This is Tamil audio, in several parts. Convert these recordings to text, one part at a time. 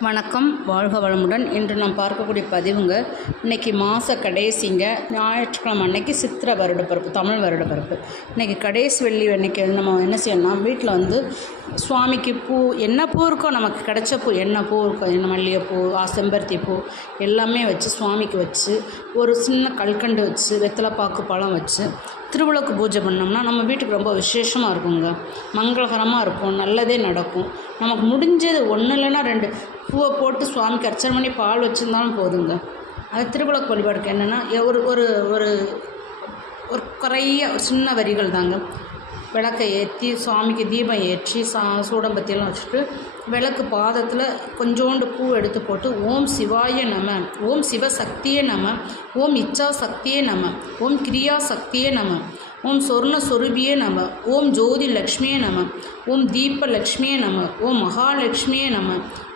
வணக்கம். வாழ்க வளமுடன். இன்று நாம் பார்க்கக்கூடிய பதிவுங்க இன்னைக்கு மாத கடைசிங்க ஞாயிற்றுக்கிழமை அன்னைக்கு சித்திரை வருடப்பிறப்பு தமிழ் வருடப்பிறப்பு இன்னைக்கு கடைசி வெள்ளி அன்னைக்கு நம்ம என்ன செய்யணும்னா வீட்டில் வந்து சுவாமிக்கு பூ என்ன பூ இருக்கோ நமக்கு கிடைச்ச பூ என்ன பூ இருக்கோ என்ன மல்லிகைப்பூ ஆ செம்பருத்தி பூ எல்லாமே வச்சு சுவாமிக்கு வச்சு ஒரு சின்ன கல்கண்டு வச்சு வெத்தலைப்பாக்கு பழம் வச்சு திருவிளக்கு பூஜை பண்ணோம்னா நம்ம வீட்டுக்கு ரொம்ப விசேஷமாக இருக்குங்க. மங்களகரமாக இருக்கும் நல்லதே நடக்கும். நமக்கு முடிஞ்சது ஒன்று இல்லைன்னா ரெண்டு. பூவை போட்டு சுவாமிக்கு அர்ச்சனை பண்ணி பால் வச்சுருந்தாலும் போதுங்க. அது திருவிளக்கு வழிபாடுக்கு என்னென்னா ஒரு ஒரு ஒரு ஒரு குறைய சின்ன வரிகள் தாங்க விளக்கை ஏற்றி சாமிக்கு தீபம் ஏற்றி சா சூடம்பத்தியெல்லாம் வச்சுட்டு விளக்கு பாதத்தில் கொஞ்சோண்டு பூ எடுத்து போட்டு ஓம் சிவாய நம ஓம் சிவசக்தியே நம ஓம் இச்சா சக்தியே நம ஓம் கிரியா சக்தியே நம ஓம் சொர்ண சொருபியே நம ஓம் ஜோதி லக்ஷ்மியே நம ஓம் தீப லக்ஷ்மியே நம ஓம் மகாலட்சுமியே நம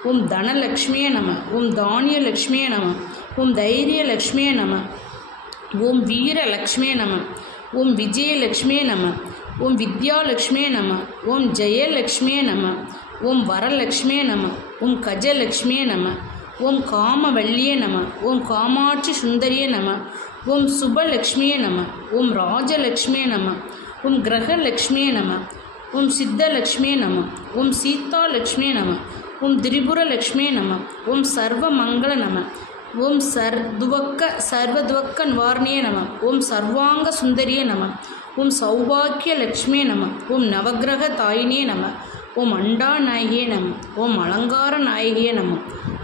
ஓம் தனலக்ஷ்மியே நம ஓம் தானிய லக்ஷ்மியே நம ஓம் தைரிய லக்ஷ்மியே நம ஓம் வீரலக்ஷ்மியே நம ஓம் விஜயலக்ஷ்மியே நம ஓம் வித்யாலக்ஷ்மியே நம ஓம் ஜெயலக்ஷ்மியே நம ஓம் வரலக்ஷ்மியே நம ஓம் கஜலக்ஷ்மியே நம ஓம் காமவல்லியே நம ஓம் காமாட்சி சுந்தரியே நம ஓம் சுபலக்ஷ்மியே நம ஓம் ராஜலக்ஷ்மியே நம ஓம் கிரகலக்ஷ்மியே நம ஓம் சித்தலக்ஷ்மியே நம ஓம் சீதாலக்ஷ்மியே நம ஓம் திரிபுரலக்ஷ்மியே நம ஓம் சர்வமங்கள நம ஓம் சர் சர்துவக்க சர்வதுவக்க நிவாரணியே நம. ஓம் சர்வாங்க சுந்தரியே நம. ஓம் சௌபாக்கிய லட்சுமியே நம. ஓம் நவகிரக தாயினியே நம. ஓம் அண்டா நாயகியே நம. ஓம் அலங்கார நாயகியே நம.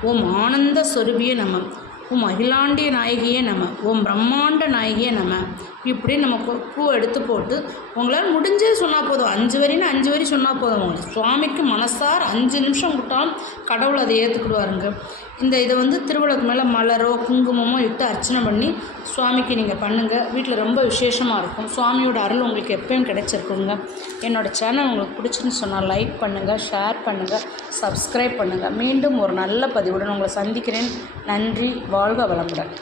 ஓம் ஆனந்த சொருபியே நம. ஓம் அகிலாண்டிய நாயகியே நம. ஓம் பிரம்மாண்ட நாயகியே நம. இப்படி நம்ம பூ- எடுத்து போட்டு உங்களால் முடிஞ்சது சொன்னால் போதும். அஞ்சு வரின்னு அஞ்சு வரி சொன்னால் போதும் உங்களுக்கு சுவாமிக்கு மனசார் அஞ்சு நிமிஷம் விட்டாலும் கடவுள் அதை ஏற்றுக்கிடுவாருங்க இந்த இதை வந்து திருவிழாக்கு மேலே மலரோ குங்குமமோ இட்டு அர்ச்சனை பண்ணி சுவாமிக்கு நீங்கள் பண்ணுங்கள் வீட்டில் ரொம்ப விசேஷமாக இருக்கும். சுவாமியோட அருள் உங்களுக்கு எப்பயும் கிடைச்சிருக்குங்க. என்னோடய சேனல் உங்களுக்கு பிடிச்சின்னு சொன்னால் லைக் பண்ணுங்கள் ஷேர் பண்ணுங்கள் சப்ஸ்கிரைப் பண்ணுங்கள் மீண்டும் ஒரு நல்ல பதிவுடன் உங்களை சந்திக்கிறேன். நன்றி வாழ்க வளமுடன்.